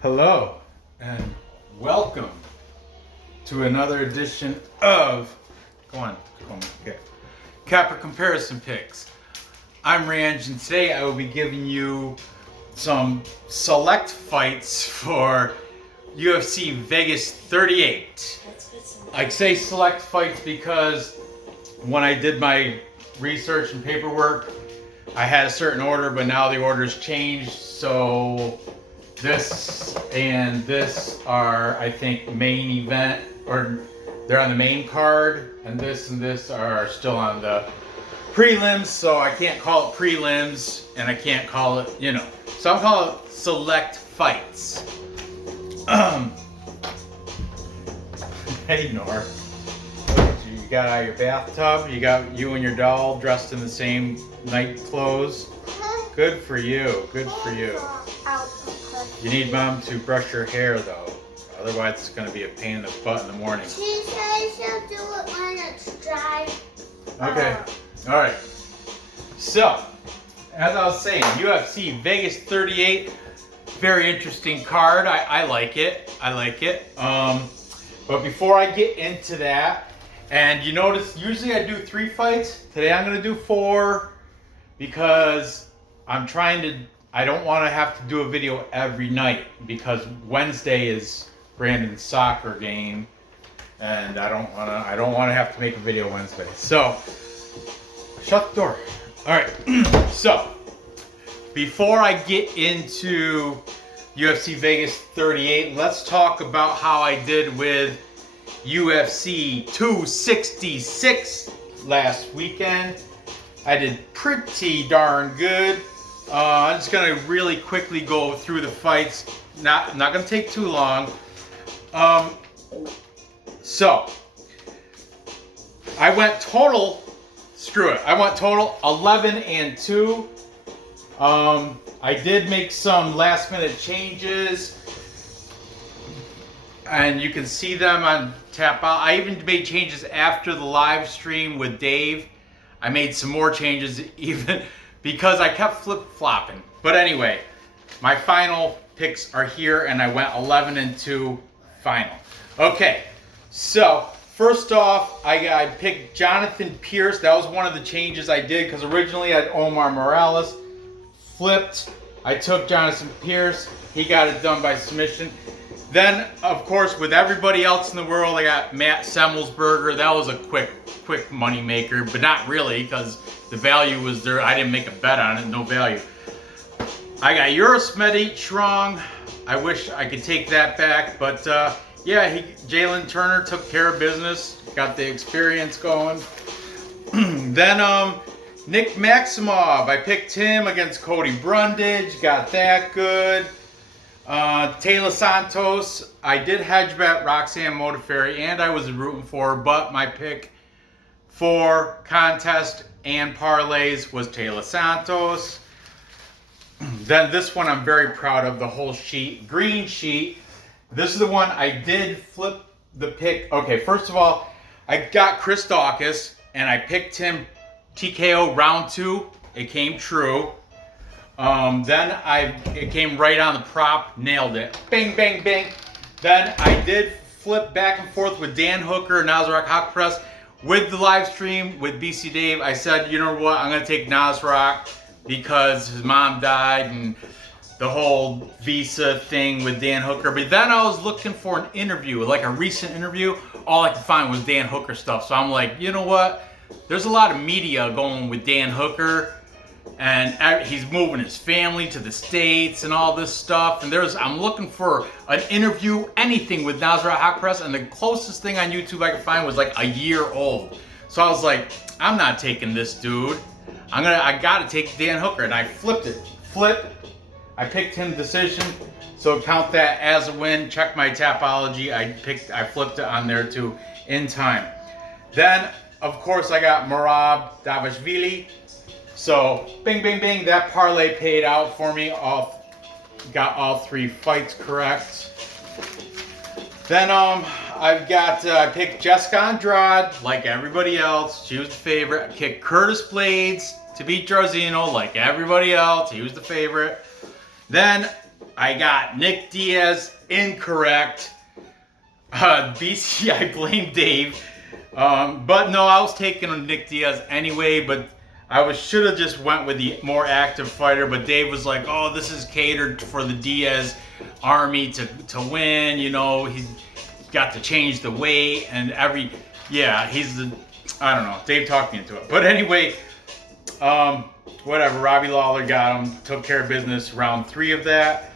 Hello and welcome to another edition of Capper Comparison Picks. I'm Ranj, and today I will be giving you some select fights for UFC Vegas 38. I say select fights because when I did my research and paperwork, I had a certain order, but now the order's changed, so this and this are, I think, main event, or they're on the main card, and this are still on the prelims, so I can't call it prelims, and I can't call it, so I'm calling it select fights. Hey, Nor. You got out of your bathtub, you got you and your doll dressed in the same night clothes. Good for you, good for you. You need mom to brush your hair though, otherwise it's going to be a pain in the butt in the morning. She says she'll do it when it's dry. Okay, alright. So, as I was saying, UFC Vegas 38, very interesting card. I like it. But before I get into that, and you notice usually I do 3 fights. Today I'm going to do 4 because I don't want to have to do a video every night because Wednesday is Brandon's soccer game, and I don't want to have to make a video Wednesday. So, shut the door. All right. So, before I get into UFC Vegas 38, let's talk about how I did with UFC 266 last weekend. I did pretty darn good. I'm just gonna really quickly go through the fights. Not gonna take too long. So I went total. Screw it. I went total 11-2. I did make some last-minute changes, and you can see them on Tap Out. I even made changes after the live stream with Dave. I made some more changes even because I kept flip-flopping. But anyway, my final picks are here, and I went 11-2 final. Okay, so first off, I picked Jonathan Pierce. That was one of the changes I did because originally I had Omar Morales. Flipped. I took Jonathan Pierce. He got it done by submission. Then, of course, with everybody else in the world, I got Matt Semmelsberger. That was a quick money maker, but not really because the value was there. I didn't make a bet on it, no value. I got Eurosmedi Strong. I wish I could take that back, but yeah, Jalen Turner took care of business, got the experience going. Then Nick Maximov, I picked him against Cody Brundage, got that good. Taylor Santos, I did hedge bet Roxanne Modafferi, and I was rooting for her, but my pick for contest and parlays was Taylor Santos. Then this one I'm very proud of, the whole sheet, green sheet. This is the one I did flip the pick. Okay, first of all, I got Chris Daukaus, and I picked him TKO round 2. It came true. Then it came right on the prop, nailed it. Bang, bang, bang. Then I did flip back and forth with Dan Hooker, Nasrat Haqparast. With the live stream with BC Dave, I said, you know what, I'm going to take Nasrat because his mom died and the whole visa thing with Dan Hooker. But then I was looking for an interview, like a recent interview. All I could find was Dan Hooker stuff. So I'm like, you know what? There's a lot of media going with Dan Hooker, and he's moving his family to the States and all this stuff. And I'm looking for an interview, anything with Nasrat Haqparast, and the closest thing on YouTube I could find was like a year old. So I was like, I'm not taking this dude. I gotta take Dan Hooker, and I flipped it. I picked him decision, so count that as a win. Check my Tapology. I flipped it on there too in time. Then, of course, I got Merab Davashvili. So, bing, bing, bing, that parlay paid out for me. Got all 3 fights correct. Then I picked Jessica Andrade, like everybody else. She was the favorite. I kicked Curtis Blades to beat Jairzinho, like everybody else. He was the favorite. Then I got Nick Diaz incorrect. BC, I blame Dave. But no, I was taking Nick Diaz anyway, but I should have just went with the more active fighter, but Dave was like, oh, this is catered for the Diaz army to win, you know, he's got to change the weight and he's the, I don't know, Dave talked me into it. But anyway, whatever, Robbie Lawler got him, took care of business, round 3 of that.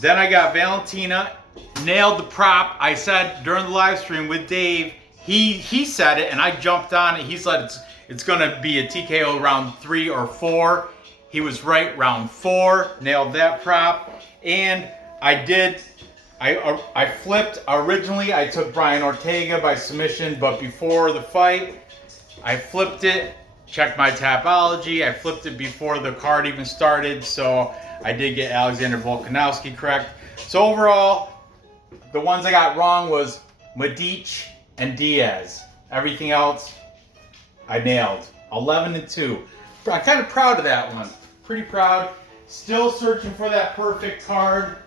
Then I got Valentina, nailed the prop. I said during the live stream with Dave, he said it and I jumped on it. He said it's gonna be a TKO round 3 or 4. He was right, round 4, nailed that prop. And I flipped. Originally, I took Brian Ortega by submission, but before the fight, I flipped it, checked my Tapology. I flipped it before the card even started, so I did get Alexander Volkanovski correct. So overall, the ones I got wrong was Medic and Diaz. Everything else, I nailed. 11-2. I'm kind of proud of that one. Pretty proud. Still searching for that perfect card.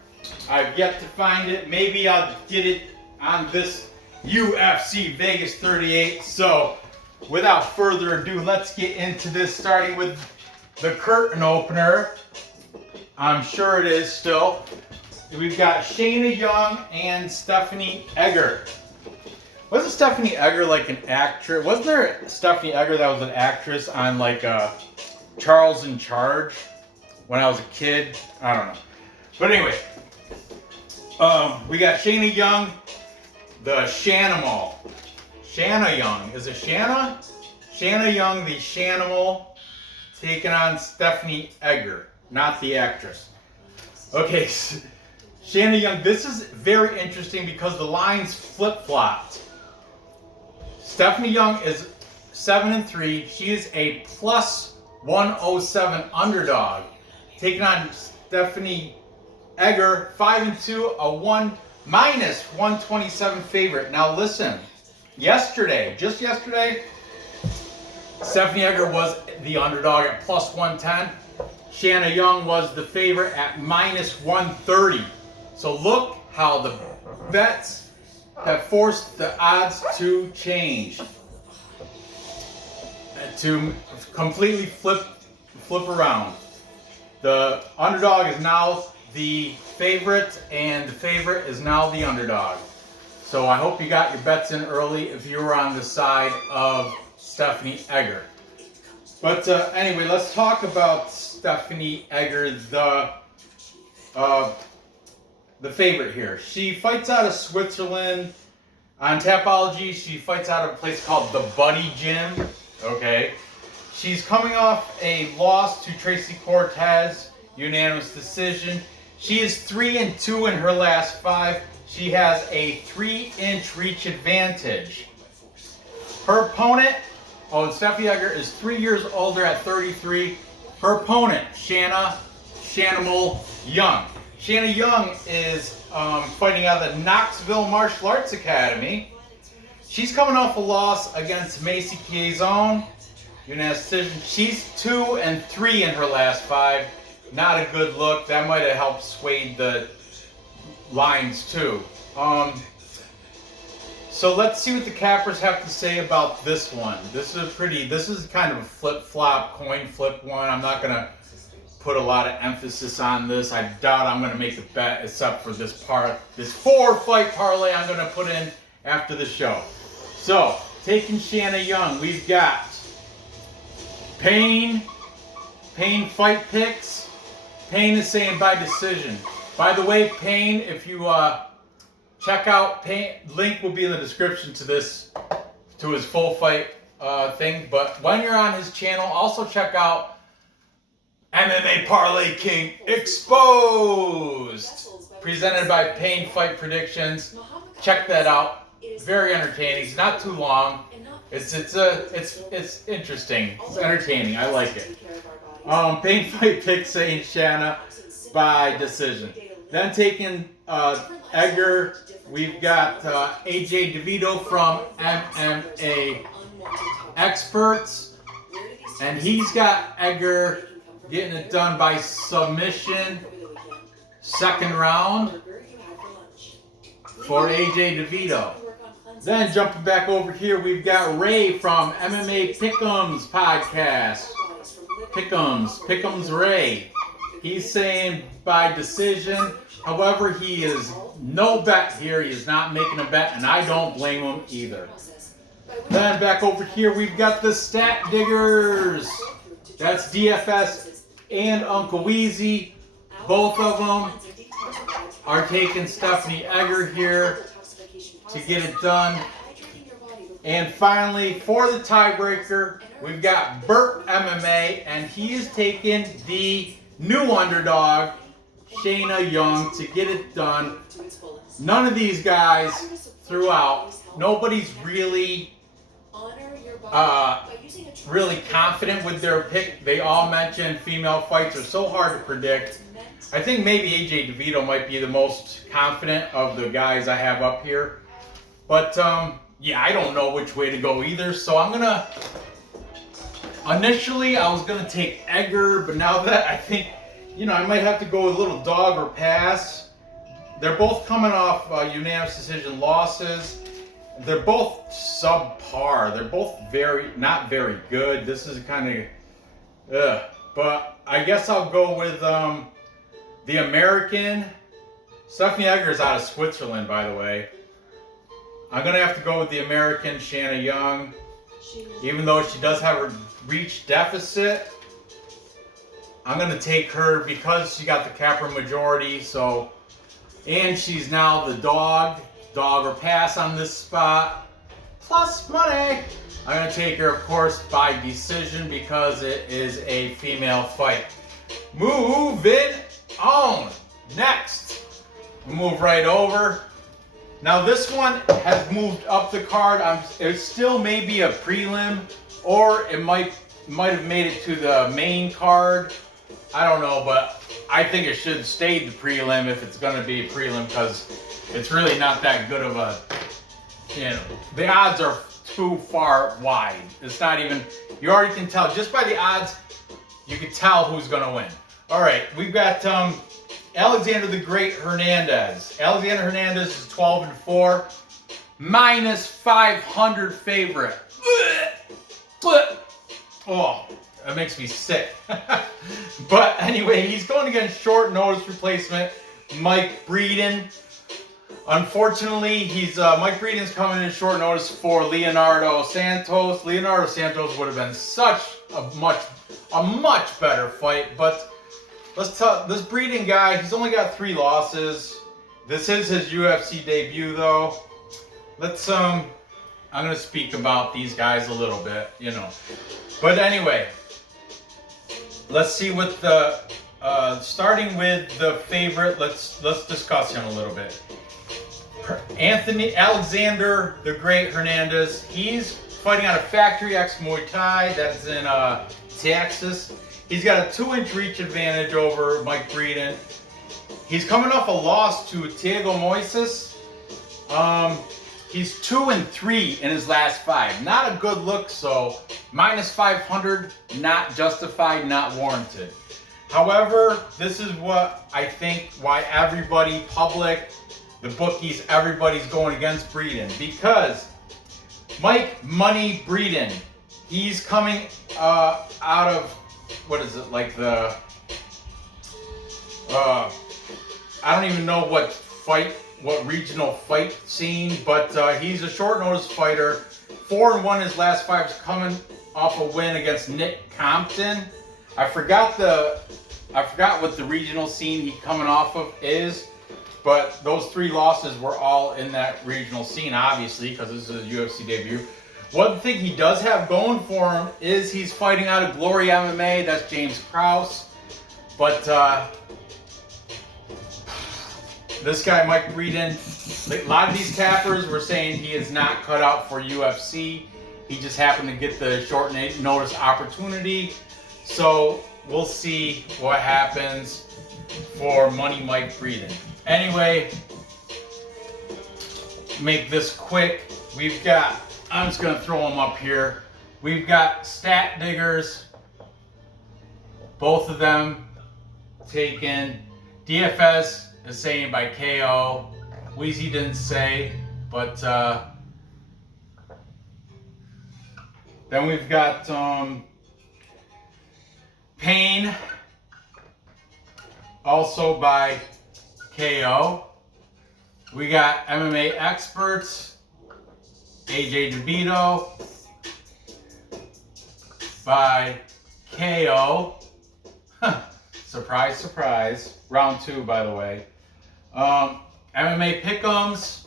I've yet to find it. Maybe I'll get it on this UFC Vegas 38. So, without further ado, let's get into this, starting with the curtain opener. I'm sure it is still. We've got Shayna Young and Stephanie Edgar. Wasn't Stephanie Edgar like an actress? Wasn't there Stephanie Edgar that was an actress on like Charles in Charge when I was a kid? I don't know. But anyway, we got Shayna Young, the Shanimal. Shayna Young. Is it Shanna? Shayna Young, the Shanimal, taking on Stephanie Edgar, not the actress. Okay, Shayna Young, this is very interesting because the lines flip-flopped. Stephanie Young is 7-3. She is a plus 107 underdog, taking on Stephanie Edgar, 5-2, a minus 127 favorite. Now listen, just yesterday, Stephanie Edgar was the underdog at plus 110. Shayna Young was the favorite at minus 130. So look how the bets have forced the odds to change, to completely flip around. The underdog is now the favorite, and the favorite is now the underdog. So I hope you got your bets in early if you were on the side of Stephanie Edgar. But anyway, let's talk about Stephanie Edgar, the favorite here. She fights out of Switzerland. On Tapology, she fights out of a place called the Buddy Gym. Okay. She's coming off a loss to Tracy Cortez, unanimous decision. She is 3-2 in her last 5. She has a 3-inch reach advantage. Her opponent, Stephanie Edgar, is 3 years older at 33. Her opponent, Shanimal Young. Shayna Young is fighting out of the Knoxville Martial Arts Academy. She's coming off a loss against Macy Chiasson, unanimous decision. She's 2-3 in her last 5. Not a good look. That might have helped sway the lines too. So let's see what the cappers have to say about this one. This is kind of a flip-flop, coin flip one. I'm not gonna put a lot of emphasis on this. I doubt I'm gonna make the bet except for this 4-fight parlay I'm gonna put in after the show. So, taking Shayna Young, we've got Payne fight picks. Payne is saying by decision. By the way, Payne, if you check out Payne, link will be in the description to this, to his full fight thing. But when you're on his channel, also check out MMA Parlay King Exposed, presented by Payne Fight Predictions. Check that out. Very entertaining. It's not too long. It's interesting. It's entertaining. I like it. Payne Fight Pick saying Shanna by decision. Then taking Edgar, we've got AJ DeVito from MMA Experts, and he's got Edgar getting it done by submission. second round for AJ DeVito. Then jumping back over here, we've got Ray from MMA Pick'ems podcast. Pick'ems Ray. He's saying by decision. However, he is no bet here. He is not making a bet, and I don't blame him either. Then back over here, we've got the Stat Diggers. That's DFS and Uncle Weezy. Both of them are taking Stephanie Edgar here to get it done. And finally, for the tiebreaker, we've got Burt MMA, and he is taking the new underdog, Shayna Young, to get it done. None of these guys threw out. Nobody's really confident with their pick. They all mentioned female fights are so hard to predict. I think maybe AJ DeVito might be the most confident of the guys I have up here. But yeah, I don't know which way to go either. So I'm gonna, initially I was gonna take Edgar, but now that I think, you know, I might have to go with a little dog or pass. They're both coming off unanimous decision losses. They're both subpar. They're both not very good. This is kind of, but I guess I'll go with the American. Stephanie Edgar is out of Switzerland, by the way. I'm gonna have to go with the American Shanna Young, even though she does have a reach deficit. I'm gonna take her because she got the capper majority. So, and she's now the dog or pass on this spot, plus money. I'm gonna take her, of course, by decision because it is a female fight. Moving on. Next, we'll move right over. Now this one has moved up the card. It still may be a prelim, or it might have made it to the main card. I don't know, but I think it should stay the prelim if it's going to be a prelim, because it's really not that good of a, you know, the odds are too far wide. It's not even, you already can tell just by the odds, you can tell who's going to win. All right, we've got Alexander the Great Hernandez. Alexander Hernandez is 12-4, minus 500 favorite. Oh, that makes me sick. But anyway, he's going against short notice replacement Mike Breeden. Unfortunately, Mike Breeden's coming in short notice for Leonardo Santos. Leonardo Santos would have been such a much better fight, but let's tell this Breeden guy, he's only got 3 losses. This is his UFC debut though. I'm gonna speak about these guys a little bit, you know. But anyway, let's see what the starting with the favorite, let's discuss him a little bit. Alexander the Great Hernandez, he's fighting out of Factory X Muay Thai, that's in Texas. He's got a 2-inch reach advantage over Mike Breeden. He's coming off a loss to Thiago Moises. He's 2-3 in his last 5. Not a good look, so minus 500, not justified, not warranted. However, this is what I think why everybody, public, the bookies, everybody's going against Breeden. Because Mike Money Breeden, he's coming out of, what is it, like the, I don't even know what regional fight scene, but he's a short notice fighter. 4-1 his last 5 is coming off a win against Nick Compton. I forgot what the regional scene he coming off of is, but those 3 losses were all in that regional scene, obviously, because this is his UFC debut. One thing he does have going for him is he's fighting out of Glory MMA. That's James Krause. But this guy, Mike Breeden, a lot of these cappers were saying he is not cut out for UFC. He just happened to get the short notice opportunity. So we'll see what happens for Money Mike Breeden. Anyway, make this quick. We've got, I'm just going to throw them up here. We've got Stat Diggers, both of them taken DFS is saying by KO. Wheezy didn't say, but then we've got Payne, also by KO. We got MMA experts, AJ DeVito, by KO. Surprise, surprise. Round 2, by the way. MMA Pick'ems.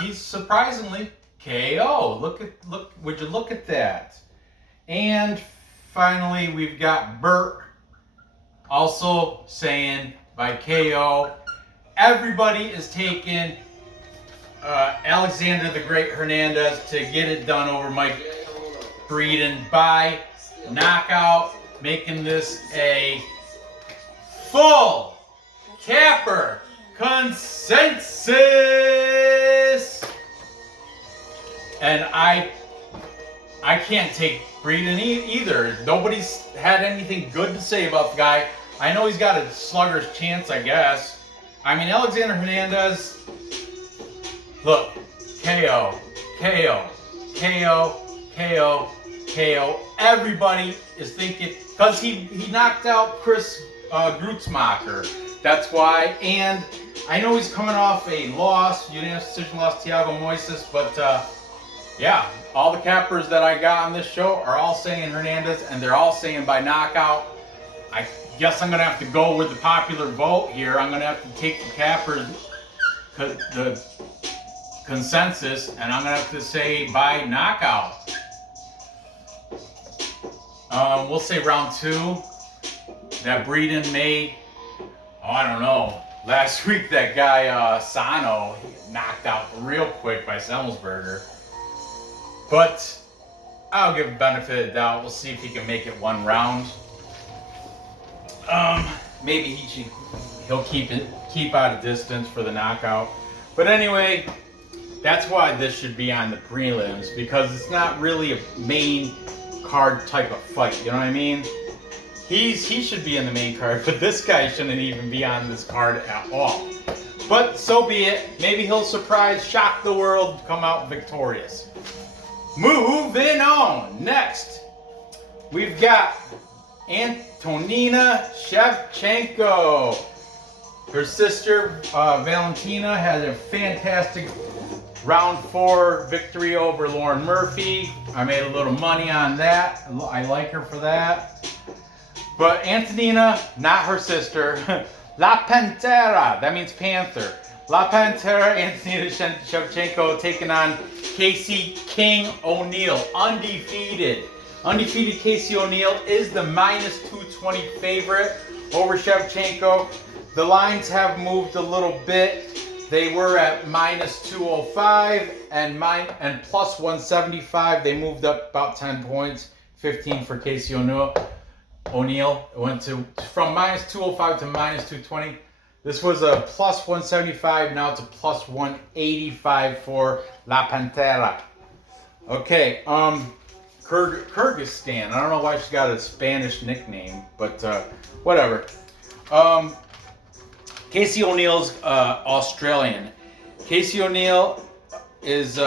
He's surprisingly KO. Would you look at that? And finally, we've got Burt, also saying by KO. Everybody is taking Alexander the Great Hernandez to get it done over Mike Breeden by knockout, making this a full capper consensus. And I can't take Breeden either. Nobody's had anything good to say about the guy. I know he's got a slugger's chance, I guess. I mean, Alexander Hernandez, look, KO, KO, KO, KO, KO. Everybody is thinking, because he knocked out Chris Grutzmacher. That's why. And I know he's coming off a loss, unanimous decision loss, Thiago Moises, but yeah, all the cappers that I got on this show are all saying Hernandez, and they're all saying by knockout. I guess I'm going to have to go with the popular vote here. I'm going to have to take the cappers, the consensus, and I'm going to have to say by knockout. We'll say round 2. That Breeden may, I don't know. Last week that guy Sano knocked out real quick by Semmelsberger. But I'll give him benefit of the doubt. We'll see if he can make it one round. Maybe he'll keep out of distance for the knockout. But anyway, that's why this should be on the prelims, because it's not really a main card type of fight. You know what I mean? He should be in the main card, but this guy shouldn't even be on this card at all. But so be it. Maybe he'll surprise, shock the world, come out victorious. Moving on. Next, we've got Antonina Shevchenko. Her sister, Valentina, had a fantastic round 4 victory over Lauren Murphy. I made a little money on that. I like her for that. But Antonina, not her sister. La Pantera, that means Panther. La Pantera, Antonina Shevchenko taking on Casey King O'Neill, undefeated. Undefeated Casey O'Neill is the -220 favorite over Shevchenko. The lines have moved a little bit. They were at -205 and +175. They moved up about 10 points, 15 for Casey O'Neill. It went from -205 to -220. This was a +175. Now it's a +185 for La Pantera. Okay, Kyrgyzstan. I don't know why she got a Spanish nickname, but whatever. Casey O'Neill's Australian. Casey O'Neill is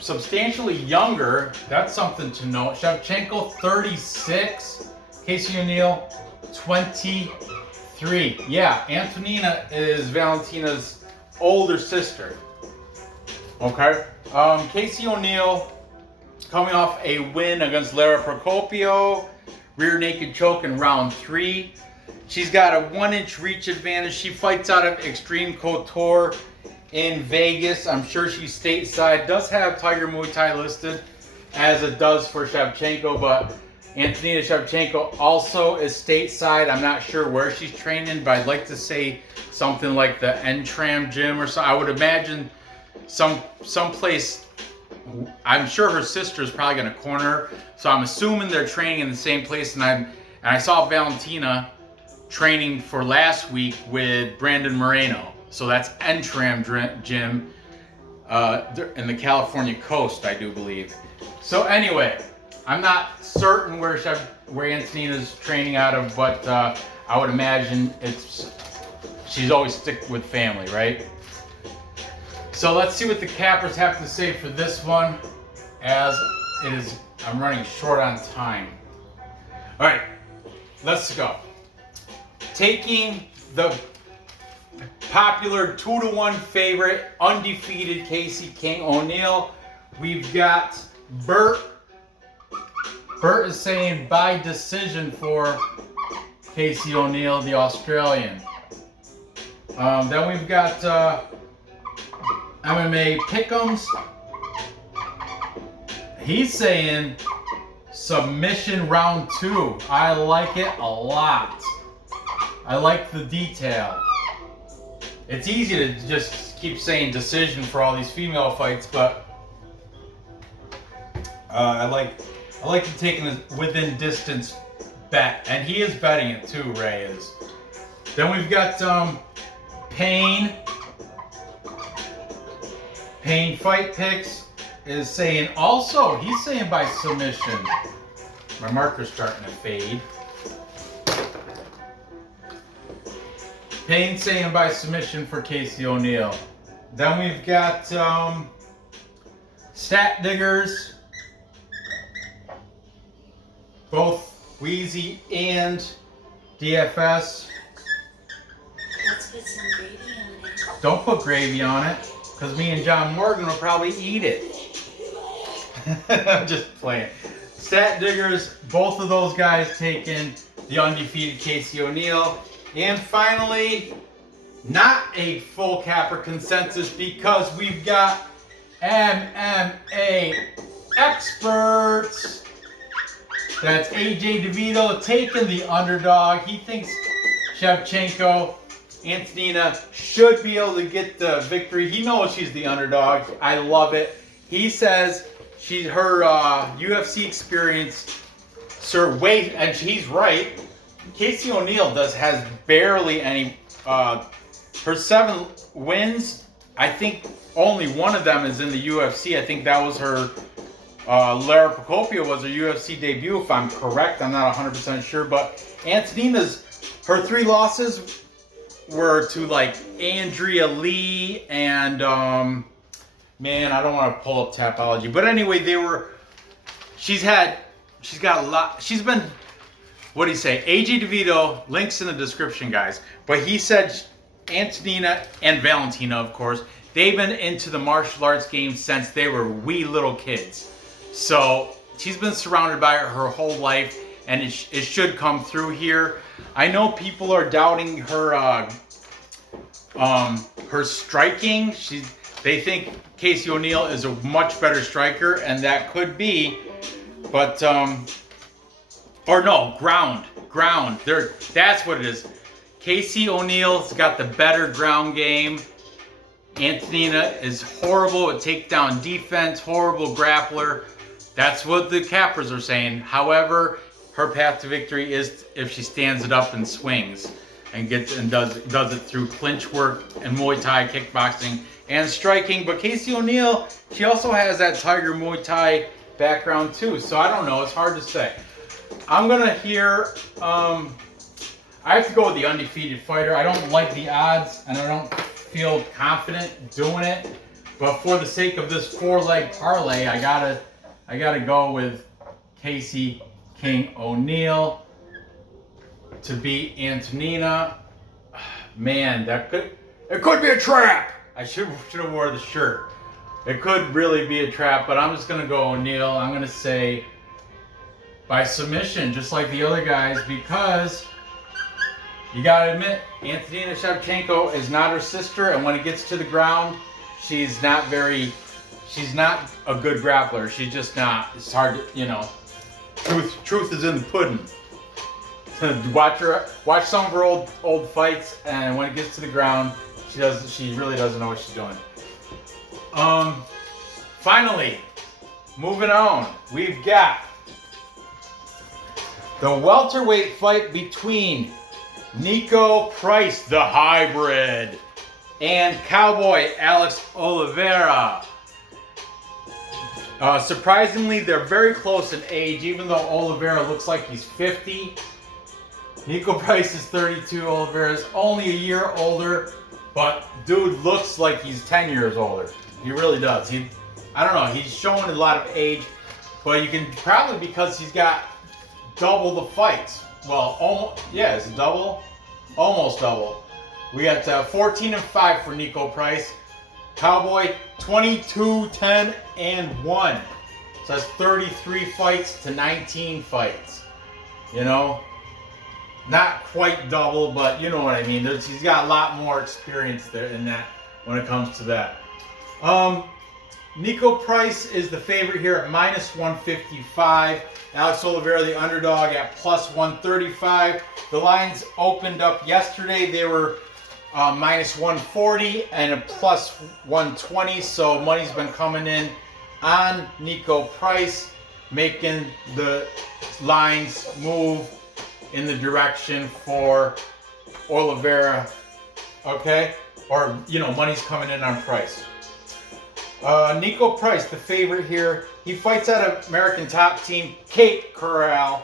substantially younger. That's something to note. Shevchenko, 36. Casey O'Neill, 23. Yeah, Antonina is Valentina's older sister. Okay. Casey O'Neill coming off a win against Lara Procopio. Rear naked choke in round 3. She's got a 1-inch reach advantage. She fights out of Extreme Couture in Vegas. I'm sure she's stateside. Does have Tiger Muay Thai listed, as it does for Shevchenko, but Antonina Shevchenko also is stateside. I'm not sure where she's training, but I'd like to say something like the Entram gym or so. I would imagine some place. I'm sure her sister is probably going to corner her, so I'm assuming they're training in the same place. And I saw Valentina training for last week with Brandon Moreno, so that's Entram gym in the California coast, I do believe. So anyway, I'm not certain where where Antonina's training out of, but I would imagine she's always stick with family, right? So let's see what the cappers have to say for this one, as I'm running short on time. All right, let's go. Taking the popular 2-1 favorite, undefeated CaseyO'Neill, we've got Bert. Bert is saying by decision for CaseyO'Neill, the Australian. Then we've got MMA Pick'ems. He's saying submission round 2. I like it a lot. I like the detail. It's easy to just keep saying decision for all these female fights, but I like to take a within distance bet, and he is betting it too. Ray is. Then we've got Payne. Payne Fight Picks is saying also, he's saying by submission. My marker's starting to fade. Payne saying by submission for CaseyO'Neill. Then we've got Stat Diggers. Both Wheezy and DFS. Let's put some gravy on it. Don't put gravy on it, because me and John Morgan will probably eat it. I'm just playing. Stat Diggers, both of those guys taking the undefeated CaseyO'Neill. And finally, not a full capper consensus, because we've got MMA experts. That's AJ DeVito taking the underdog. He thinks Shevchenko, Antonina, should be able to get the victory. He knows she's the underdog. I love it. He says her UFC experience, and he's right. CaseyO'Neill has barely any. Her 7 wins, I think only one of them is in the UFC. I think that was her. Lara Procopio was her UFC debut, if I'm correct. I'm not 100% sure, but Antonina's, her 3 losses were to like Andrea Lee and man, I don't want to pull up Tapology, but anyway, she's got a lot. She's been, what do you say? AJ DeVito, links in the description, guys. But he said Antonina and Valentina, of course, they've been into the martial arts game since they were wee little kids. So she's been surrounded by it her whole life, and it should come through here. I know people are doubting her striking. They think CaseyO'Neill is a much better striker, and that could be, but or no, ground. That's what it is. CaseyO'Neill's got the better ground game. Antonina is horrible at takedown defense, horrible grappler. That's what the cappers are saying. However, her path to victory is if she stands it up and swings and does it through clinch work and Muay Thai, kickboxing, and striking. But CaseyO'Neill, she also has that Tiger Muay Thai background too. So I don't know. It's hard to say. I'm gonna hear. I have to go with the undefeated fighter. I don't like the odds, and I don't feel confident doing it. But for the sake of this 4-leg parlay, I gotta go with CaseyO'Neill to beat Antonina. Man, it could be a trap. I should have wore the shirt. It could really be a trap, but I'm just gonna go O'Neill. I'm gonna say by submission, just like the other guys, because you gotta admit, Antonina Shevchenko is not her sister, and when it gets to the ground, she's not a good grappler. She's just not. It's hard to, truth is in the pudding. Watch some of her old fights, and when it gets to the ground, she really doesn't know what she's doing. Finally, moving on, we've got the welterweight fight between Niko Price, the hybrid, and Cowboy Oliveira. Surprisingly, they're very close in age, even though Oliveira looks like he's 50. Niko Price is 32. Oliveira is only a year older, but dude looks like he's 10 years older. He really does. I don't know. He's showing a lot of age, but you can probably because he's got double the fights. Well, almost. Yeah, is it double? Almost double. We got 14-5 for Niko Price. Cowboy 22, 10, and 1. So that's 33 fights to 19 fights. You know, not quite double, but you know what I mean. He's got a lot more experience there in that when it comes to that. Niko Price is the favorite here at -155. Alex Oliveira, the underdog, at +135. The lines opened up yesterday. They were -140 and a +120. So money's been coming in on Niko Price, making the lines move in the direction for Oliveira. Okay? Or, you know, money's coming in on Price. Niko Price, the favorite here. He fights out of American Top Team, Cape Coral.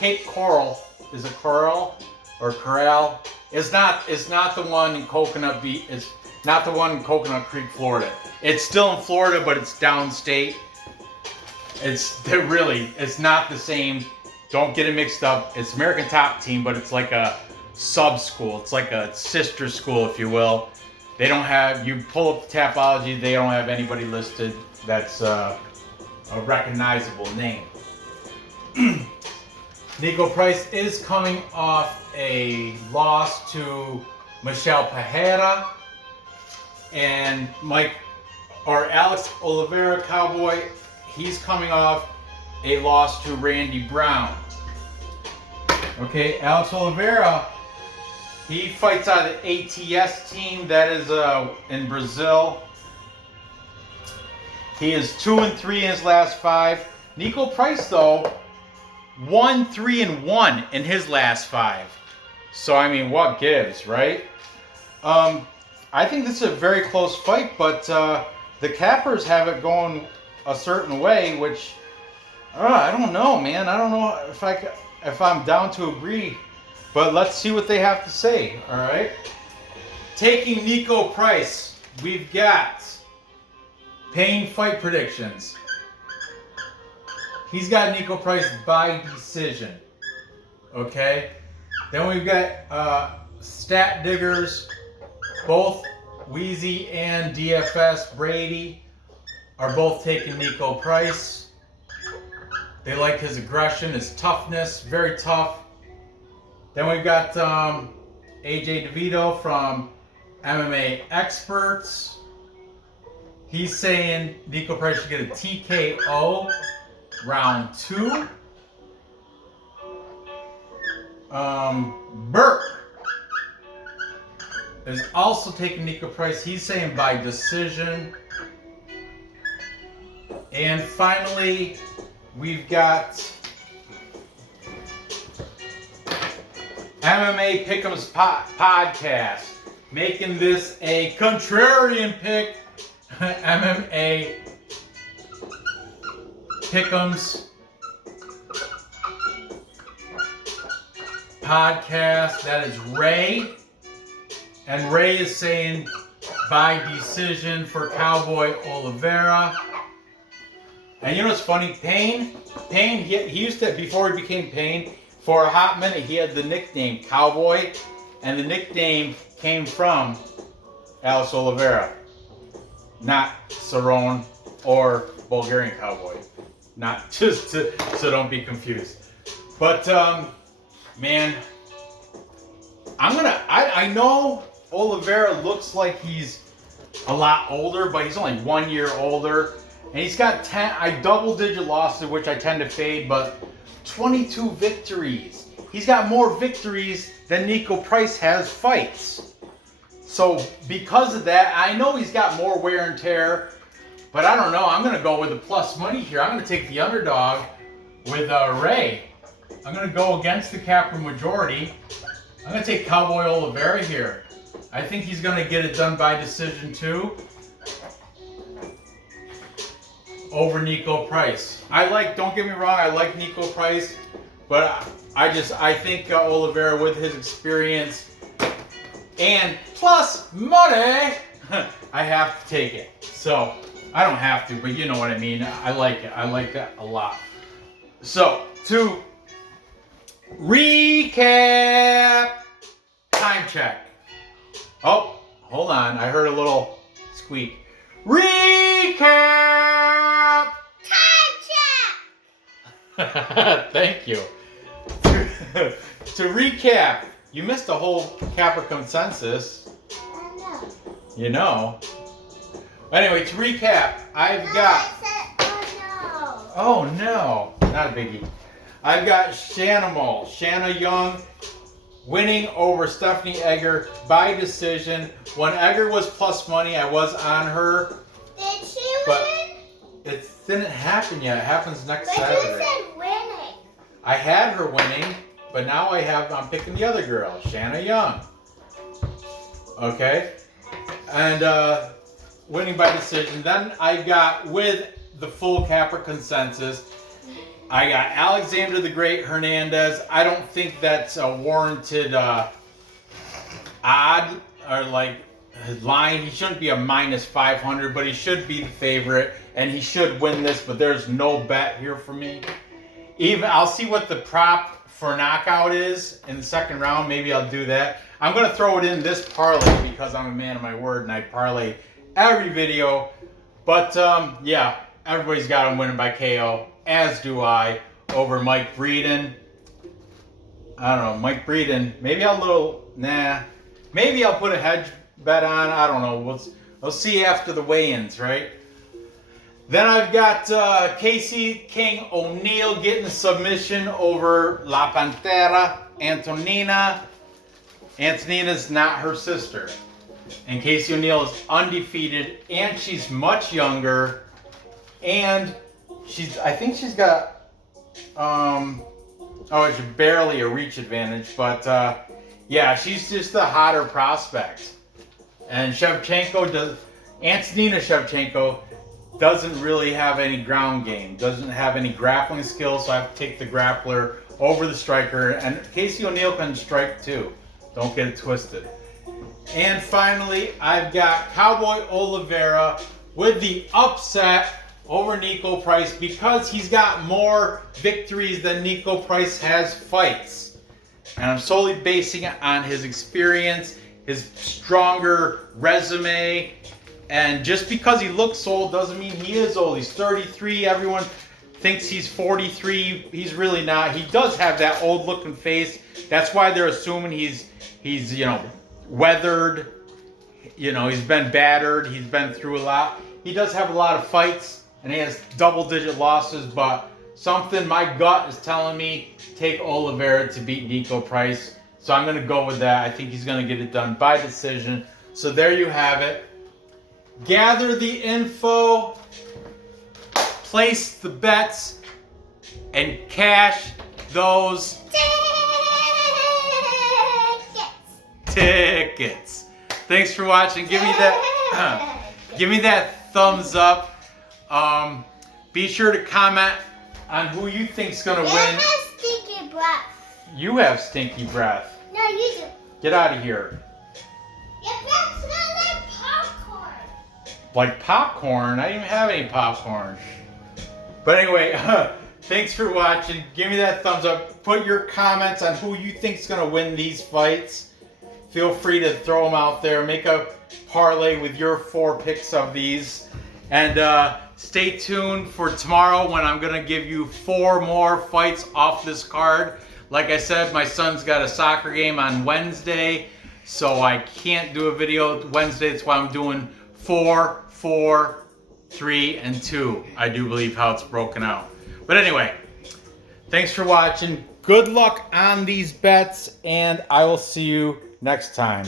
Cape Coral. Is it Coral or Corral? It's not the one in Coconut Beach. It's not the one in Coconut Creek, Florida. It's still in Florida, but it's downstate. It's not the same. Don't get it mixed up. It's American Top Team, but it's like a sub school. It's like a sister school, if you will. They don't have, you pull up the Tapology, they don't have anybody listed that's a recognizable name. Niko Price is coming off a loss to Michelle Pereira, and Alex Oliveira, Cowboy, he's coming off a loss to Randy Brown. Okay, Alex Oliveira, he fights out of the ATS team that is in Brazil. He is 2-3 in his last 5. Niko Price, though, 1-3-1 in his last 5. So I mean, what gives, right? I think this is a very close fight, but the cappers have it going a certain way, which I don't know, man. I don't know if I'm down to agree. But let's see what they have to say, all right? Taking Niko Price, we've got Payne fight predictions. He's got Niko Price by decision, okay? Then we've got Stat Diggers, both Wheezy and DFS Brady are both taking Niko Price. They like his aggression, his toughness, very tough. Then we've got AJ DeVito from MMA Experts. He's saying Niko Price should get a TKO round 2. Burke is also taking Niko Price. He's saying by decision. And finally, we've got MMA Pick'ems podcast, making this a contrarian pick. MMA Pick'ems podcast. That is Ray, and Ray is saying by decision for Cowboy Oliveira. And you know what's funny? Payne, he used to, before he became Payne, for a hot minute, he had the nickname Cowboy, and the nickname came from Alex Oliveira, not Cerrone or Bulgarian Cowboy. Not just to, so don't be confused. But, man, I know Oliveira looks like he's a lot older, but he's only 1 year older. And he's got 10 double-digit losses, which I tend to fade, but 22 victories. He's got more victories than Niko Price has fights. So because of that, I know he's got more wear and tear, but I don't know. I'm going to go with the plus money here. I'm going to take the underdog with Ray. I'm going to go against the capper majority. I'm going to take Cowboy Oliveira here. I think he's going to get it done by decision too. over Niko Price. Don't get me wrong, I like Niko Price, but I think Oliveira, with his experience and plus money, I have to take it. So, I don't have to, but you know what I mean. I like it. I like that a lot. So, to recap, time check. Oh, hold on. I heard a little squeak. Recap! Time check! Thank you. To recap, you missed the whole Capra consensus. I know. You know. Anyway, to recap, I've got... I said, oh Oh no, not a biggie. I've got Shayna Young winning over Stephanie Edgar by decision. When Edgar was plus money, I was on her. no. Did she But win? it didn't happen yet. It happens next But you Saturday. said winning. I had her winning, but now I'm picking the other girl, Shayna Young. Okay? And winning by decision. Then I got, with the full Capra consensus, I got Alexander the Great Hernandez. I don't think that's a warranted odd or like line. He shouldn't be a minus 500, but he should be the favorite, and he should win this, but there's no bet here for me. Even I'll see what the prop for knockout is in the second round. Maybe I'll do that. I'm going to throw it in this parlay because I'm a man of my word and I parlay every video. But yeah, everybody's got him winning by KO, as do I, over Mike Breeden. I don't know, Mike Breeden. Maybe maybe I'll put a hedge bet on. I don't know. We'll see after the weigh-ins, right? Then I've got CaseyO'Neill getting a submission over La Pantera, Antonina. Antonina's not her sister. And CaseyO'Neill is undefeated, and she's much younger. And I think she's got, it's barely a reach advantage. But yeah, she's just a hotter prospect. And Antonina Shevchenko doesn't really have any ground game, doesn't have any grappling skills, so I have to take the grappler over the striker. And CaseyO'Neill can strike too. Don't get it twisted. And finally, I've got Cowboy Oliveira with the upset over Niko Price because he's got more victories than Niko Price has fights. And I'm solely basing it on his experience, his stronger resume. And just because he looks old doesn't mean he is old. He's 33. Everyone thinks he's 43. He's really not. He does have that old looking face. That's why they're assuming he's weathered. He's been battered. He's been through a lot. He does have a lot of fights, and he has double-digit losses, but something my gut is telling me, take Oliveira to beat Niko Price. So I'm going to go with that. I think he's going to get it done by decision. So there you have it. Gather the info, place the bets, and cash those tickets. Thanks for watching. Give me that thumbs up. Be sure to comment on who you think's gonna win. I have stinky breath. You have stinky breath. No, you do. Get out of here. Your breath smells like popcorn. Like popcorn? I didn't even have any popcorn. But anyway, thanks for watching. Give me that thumbs up. Put your comments on who you think's gonna win these fights. Feel free to throw them out there. Make a parlay with your 4 picks of these. And stay tuned for tomorrow when I'm going to give you 4 more fights off this card. Like I said, my son's got a soccer game on Wednesday, so I can't do a video Wednesday. That's why I'm doing 4, 4, 3, and 2. I do believe how it's broken out. But anyway, thanks for watching. Good luck on these bets, and I will see you next time.